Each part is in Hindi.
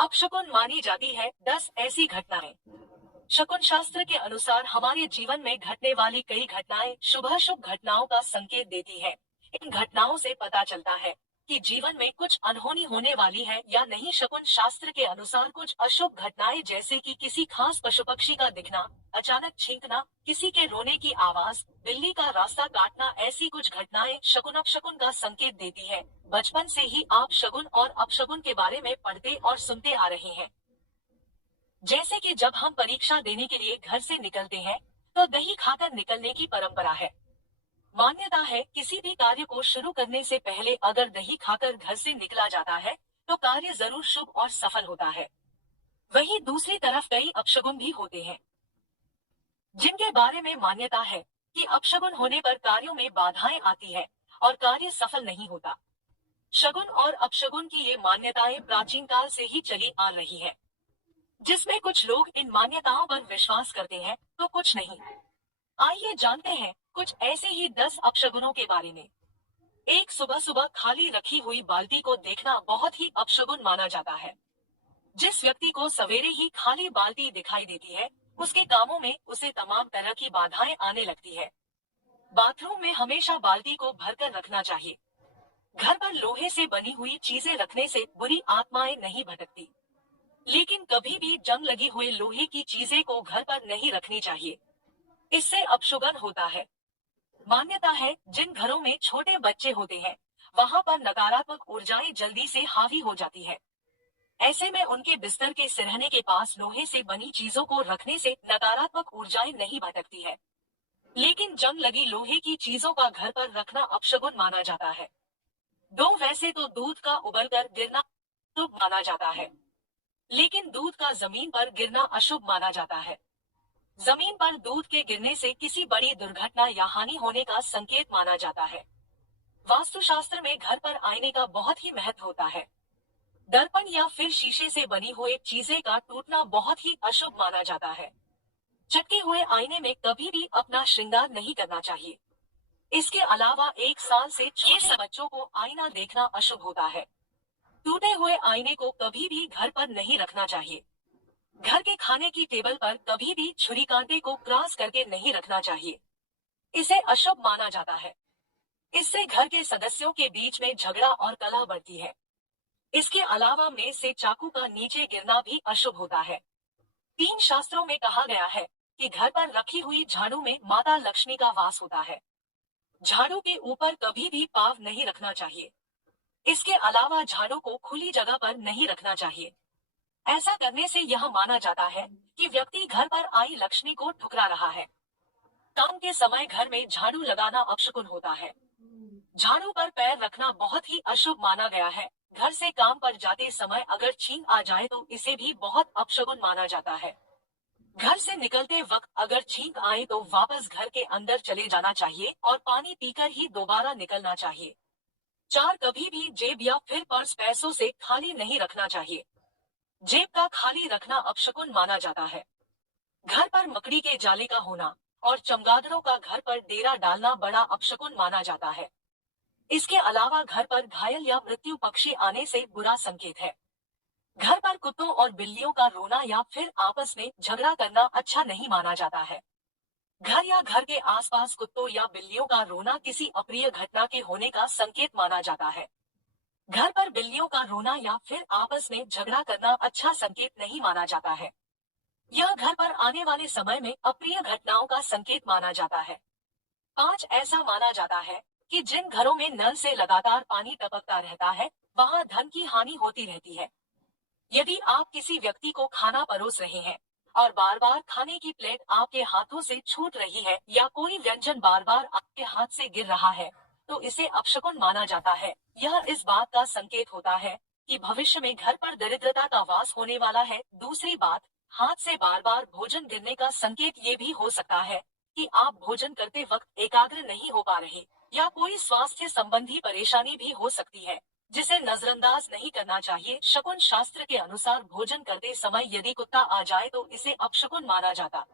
अपशकुन मानी जाती है 10 ऐसी घटनाएं। शकुन शास्त्र के अनुसार हमारे जीवन में घटने वाली कई घटनाएं शुभ अशुभ घटनाओं का संकेत देती है। इन घटनाओं से पता चलता है कि जीवन में कुछ अनहोनी होने वाली है या नहीं। शकुन शास्त्र के अनुसार कुछ अशुभ घटनाएं जैसे कि किसी खास पशु पक्षी का दिखना, अचानक छींकना, किसी के रोने की आवाज, बिल्ली का रास्ता काटना, ऐसी कुछ घटनाएं शकुन अपशकुन का संकेत देती है। बचपन से ही आप शकुन और अपशकुन के बारे में पढ़ते और सुनते आ रहे हैं। जैसे कि जब हम परीक्षा देने के लिए घर से निकलते हैं तो दही खाकर निकलने की परंपरा है। मान्यता है किसी भी कार्य को शुरू करने से पहले अगर दही खाकर घर से निकला जाता है तो कार्य जरूर शुभ और सफल होता है। वहीं दूसरी तरफ कई अपशगुन भी होते हैं जिनके बारे में मान्यता है कि अपशगुन होने पर कार्यों में बाधाएं आती है और कार्य सफल नहीं होता। शगुन और अपशगुन की ये मान्यताएं प्राचीन काल से ही चली आ रही है, जिसमें कुछ लोग इन मान्यताओं पर विश्वास करते हैं तो कुछ नहीं। आइए जानते हैं कुछ ऐसे ही 10 अपशगुनों के बारे में। एक, सुबह सुबह खाली रखी हुई बाल्टी को देखना बहुत ही अपशगुन माना जाता है। जिस व्यक्ति को सवेरे ही खाली बाल्टी दिखाई देती है उसके कामों में उसे तमाम तरह की बाधाएं आने लगती है। बाथरूम में हमेशा बाल्टी को भरकर रखना चाहिए। घर पर लोहे से बनी हुई चीजें रखने से बुरी आत्माएं नहीं भटकती, लेकिन कभी भी जंग लगी हुई लोहे की चीजें को घर पर नहीं रखनी चाहिए, इससे अपशुगन होता है। मान्यता है जिन घरों में छोटे बच्चे होते हैं वहां पर नकारात्मक ऊर्जाएं जल्दी से हावी हो जाती है। ऐसे में उनके बिस्तर के सिरहने के पास लोहे से बनी चीजों को रखने से नकारात्मक ऊर्जाएं नहीं भटकती है, लेकिन जंग लगी लोहे की चीजों का घर पर रखना अपशगुन माना जाता है। दो, वैसे तो दूध का उबलकर गिरना शुभ माना जाता है, लेकिन दूध का जमीन पर गिरना अशुभ माना जाता है। जमीन पर दूध के गिरने से किसी बड़ी दुर्घटना या हानि होने का संकेत माना जाता है। वास्तुशास्त्र में घर पर आईने का बहुत ही महत्व होता है। दर्पण या फिर शीशे से बनी हुई चीजें का टूटना बहुत ही अशुभ माना जाता है। चटके हुए आईने में कभी भी अपना श्रृंगार नहीं करना चाहिए। इसके अलावा 1 साल से छोटे बच्चों को आईना देखना अशुभ होता है। टूटे हुए आईने को कभी भी घर पर नहीं रखना चाहिए। घर के खाने की टेबल पर कभी भी छुरी कांटे को क्रॉस करके नहीं रखना चाहिए, इसे अशुभ माना जाता है। इससे घर के सदस्यों के बीच में झगड़ा और कलह बढ़ती है। इसके अलावा मेज से चाकू का नीचे गिरना भी अशुभ होता है। 3 शास्त्रों में कहा गया है कि घर पर रखी हुई झाड़ू में माता लक्ष्मी का वास होता है। झाड़ू के ऊपर कभी भी पाँव नहीं रखना चाहिए। इसके अलावा झाड़ू को खुली जगह पर नहीं रखना चाहिए। ऐसा करने से यह माना जाता है कि व्यक्ति घर पर आई लक्ष्मी को ठुकरा रहा है। काम के समय घर में झाड़ू लगाना अपशकुन होता है। झाड़ू पर पैर रखना बहुत ही अशुभ माना गया है। घर से काम पर जाते समय अगर छींक आ जाए तो इसे भी बहुत अपशकुन माना जाता है। घर से निकलते वक्त अगर छींक आए तो वापस घर के अंदर चले जाना चाहिए और पानी पीकर ही दोबारा निकलना चाहिए। 4, कभी भी जेब या फिर पर्स पैसों से खाली नहीं रखना चाहिए। जेब का खाली रखना अपशकुन माना जाता है। घर पर मकड़ी के जाले का होना और चमगादड़ों का घर पर डेरा डालना बड़ा अपशकुन माना जाता है। इसके अलावा घर पर घायल या मृत्यु पक्षी आने से बुरा संकेत है। घर पर कुत्तों और बिल्लियों का रोना या फिर आपस में झगड़ा करना अच्छा नहीं माना जाता है। घर या घर के आसपास कुत्तों या बिल्लियों का रोना किसी अप्रिय घटना के होने का संकेत माना जाता है। घर पर बिल्लियों का रोना या फिर आपस में झगड़ा करना अच्छा संकेत नहीं माना जाता है। यह घर पर आने वाले समय में अप्रिय घटनाओं का संकेत माना जाता है। 5, ऐसा माना जाता है कि जिन घरों में नल से लगातार पानी टपकता रहता है वहां धन की हानि होती रहती है। यदि आप किसी व्यक्ति को खाना परोस रहे हैं और बार बार खाने की प्लेट आपके हाथों से छूट रही है या कोई व्यंजन बार बार आपके हाथ से गिर रहा है तो इसे अपशकुन माना जाता है। यह इस बात का संकेत होता है कि भविष्य में घर पर दरिद्रता का वास होने वाला है। दूसरी बात, हाथ से बार बार भोजन गिरने का संकेत ये भी हो सकता है कि आप भोजन करते वक्त एकाग्र नहीं हो पा रहे या कोई स्वास्थ्य संबंधी परेशानी भी हो सकती है, जिसे नजरअंदाज नहीं करना चाहिए। शकुन शास्त्र के अनुसार भोजन करते समय यदि कुत्ता आ जाए तो इसे अपशकुन माना जाता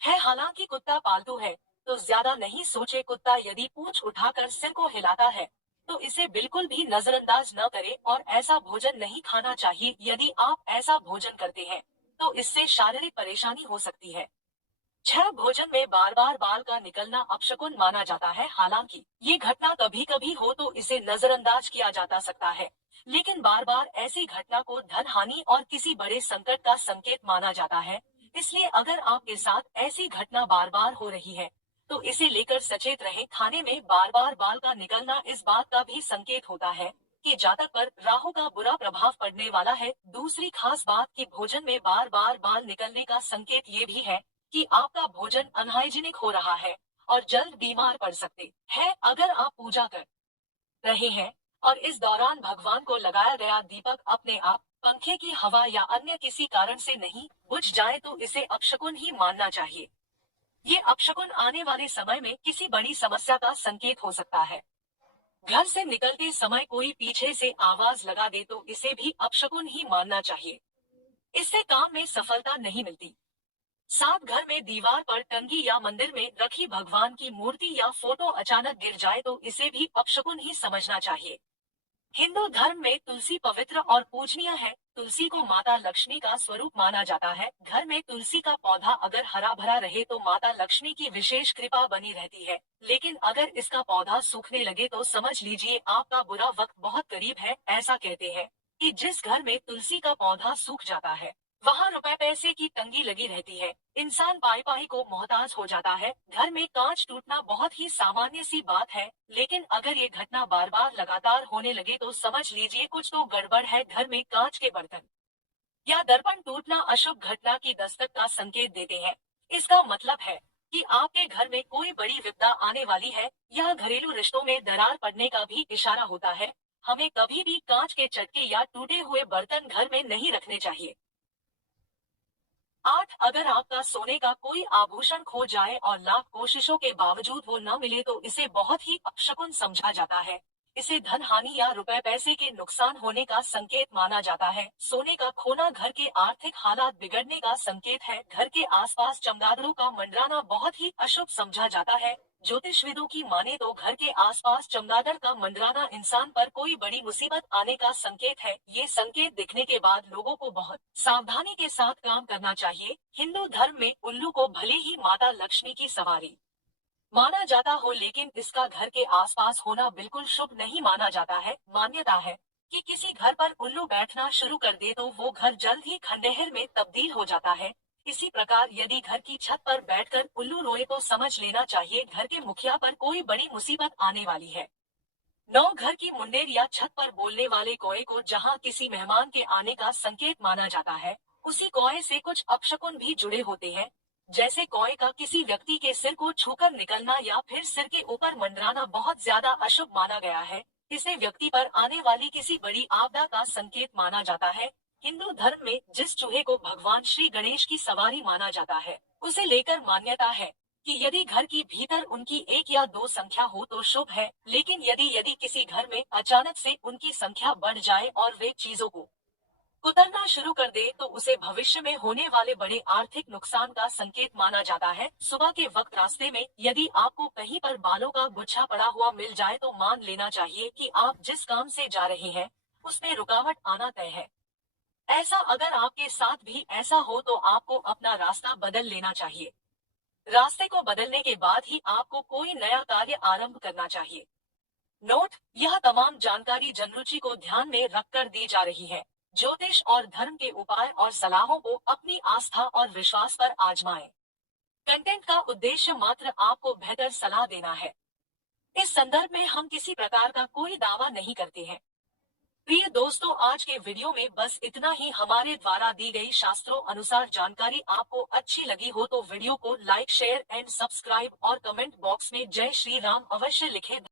है। हालांकि कुत्ता पालतू है तो ज्यादा नहीं सोचे। कुत्ता यदि पूंछ उठाकर सिर को हिलाता है तो इसे बिल्कुल भी नजरअंदाज न करें और ऐसा भोजन नहीं खाना चाहिए। यदि आप ऐसा भोजन करते हैं तो इससे शारीरिक परेशानी हो सकती है। 6 भोजन में बार बार बाल का निकलना अपशकुन माना जाता है। हालांकि ये घटना कभी कभी हो तो इसे नजरअंदाज किया जाता सकता है, लेकिन बार बार ऐसी घटना को धन हानि और किसी बड़े संकट का संकेत माना जाता है। इसलिए अगर आपके साथ ऐसी घटना बार बार हो रही है तो इसे लेकर सचेत रहें। खाने में बार बार बाल का निकलना इस बात का भी संकेत होता है कि जातक पर राहु का बुरा प्रभाव पड़ने वाला है। दूसरी खास बात कि भोजन में बार बार बाल निकलने का संकेत ये भी है कि आपका भोजन अनहाइजीनिक हो रहा है और जल्द बीमार पड़ सकते हैं। अगर आप पूजा कर रहे हैं और इस दौरान भगवान को लगाया गया दीपक अपने आप, पंखे की हवा या अन्य किसी कारण से नहीं बुझ जाए तो इसे अपशकुन ही मानना चाहिए। ये अपशकुन आने वाले समय में किसी बड़ी समस्या का संकेत हो सकता है। घर से निकलते समय कोई पीछे से आवाज लगा दे तो इसे भी अपशकुन ही मानना चाहिए। इससे काम में सफलता नहीं मिलती। साथ घर में दीवार पर टंगी या मंदिर में रखी भगवान की मूर्ति या फोटो अचानक गिर जाए तो इसे भी अपशकुन ही समझना चाहिए। हिंदू धर्म में तुलसी पवित्र और पूजनीय है। तुलसी को माता लक्ष्मी का स्वरूप माना जाता है। घर में तुलसी का पौधा अगर हरा भरा रहे तो माता लक्ष्मी की विशेष कृपा बनी रहती है, लेकिन अगर इसका पौधा सूखने लगे तो समझ लीजिए आपका बुरा वक्त बहुत करीब है। ऐसा कहते हैं कि जिस घर में तुलसी का पौधा सूख जाता है वहाँ रुपए पैसे की तंगी लगी रहती है। इंसान पाई पाई को मोहताज हो जाता है। घर में कांच टूटना बहुत ही सामान्य सी बात है, लेकिन अगर ये घटना बार बार लगातार होने लगे तो समझ लीजिए कुछ तो गड़बड़ है। घर में कांच के बर्तन या दर्पण टूटना अशुभ घटना की दस्तक का संकेत देते हैं। इसका मतलब है कि आपके घर में कोई बड़ी विपदा आने वाली है। यह घरेलू रिश्तों में दरार पड़ने का भी इशारा होता है। हमें कभी भी कांच के चटके या टूटे हुए बर्तन घर में नहीं रखने चाहिए। 8 अगर आपका सोने का कोई आभूषण खो जाए और लाख कोशिशों के बावजूद वो न मिले तो इसे बहुत ही अपशकुन समझा जाता है। इसे धन हानि या रुपए पैसे के नुकसान होने का संकेत माना जाता है। सोने का खोना घर के आर्थिक हालात बिगड़ने का संकेत है। घर के आसपास चमगादड़ों का मंडराना बहुत ही अशुभ समझा जाता है। ज्योतिषविदों की माने तो घर के आसपास चमगादड़ का मंडराना इंसान पर कोई बड़ी मुसीबत आने का संकेत है। ये संकेत दिखने के बाद लोगों को बहुत सावधानी के साथ काम करना चाहिए। हिंदू धर्म में उल्लू को भले ही माता लक्ष्मी की सवारी माना जाता हो, लेकिन इसका घर के आसपास होना बिल्कुल शुभ नहीं माना जाता है। मान्यता है कि किसी घर पर उल्लू बैठना शुरू कर दे तो वो घर जल्द ही खंडहर में तब्दील हो जाता है। इसी प्रकार यदि घर की छत पर बैठकर उल्लू रोए तो समझ लेना चाहिए घर के मुखिया पर कोई बड़ी मुसीबत आने वाली है। 9 घर की मुंडेर या छत पर बोलने वाले कौए को जहां किसी मेहमान के आने का संकेत माना जाता है, उसी कौए से कुछ अपशकुन भी जुड़े होते हैं। जैसे कौए का किसी व्यक्ति के सिर को छूकर निकलना या फिर सिर के ऊपर मंडराना बहुत ज्यादा अशुभ माना गया है। इसे व्यक्ति पर आने वाली किसी बड़ी आपदा का संकेत माना जाता है। हिंदू धर्म में जिस चूहे को भगवान श्री गणेश की सवारी माना जाता है, उसे लेकर मान्यता है कि यदि घर की भीतर उनकी 1 या 2 संख्या हो तो शुभ है, लेकिन यदि किसी घर में अचानक से उनकी संख्या बढ़ जाए और वे चीजों को कुतरना शुरू कर दे तो उसे भविष्य में होने वाले बड़े आर्थिक नुकसान का संकेत माना जाता है। सुबह के वक्त रास्ते में यदि आपको कहीं पर बालों का गुच्छा पड़ा हुआ मिल जाए तो मान लेना चाहिए कि आप जिस काम से जा रहे हैं उसमें रुकावट आना तय है। ऐसा अगर आपके साथ भी ऐसा हो तो आपको अपना रास्ता बदल लेना चाहिए। रास्ते को बदलने के बाद ही आपको कोई नया कार्य आरंभ करना चाहिए। नोट: यह तमाम जानकारी जनरुचि को ध्यान में रखकर दी जा रही है। ज्योतिष और धर्म के उपाय और सलाहों को अपनी आस्था और विश्वास पर आजमाएं। कंटेंट का उद्देश्य मात्र आपको बेहतर सलाह देना है। इस संदर्भ में हम किसी प्रकार का कोई दावा नहीं करते हैं। प्रिय दोस्तों, आज के वीडियो में बस इतना ही। हमारे द्वारा दी गई शास्त्रों अनुसार जानकारी आपको अच्छी लगी हो तो वीडियो को लाइक, शेयर एंड सब्सक्राइब और कमेंट बॉक्स में जय श्री राम अवश्य लिखें।